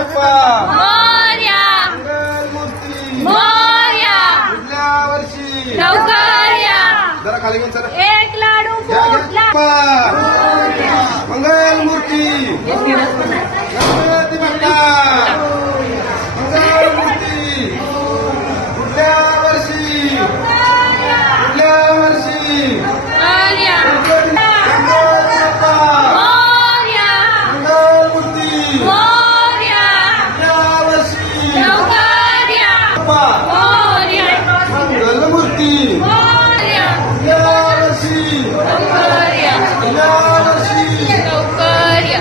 बाप्पा मोरया मंगलमूर्ती मोरया पुढल्या वर्षी लवकर या जरा खाली घेऊन सर एक लाडू फुटला मंगलमूर्ती गणपती बाप्पा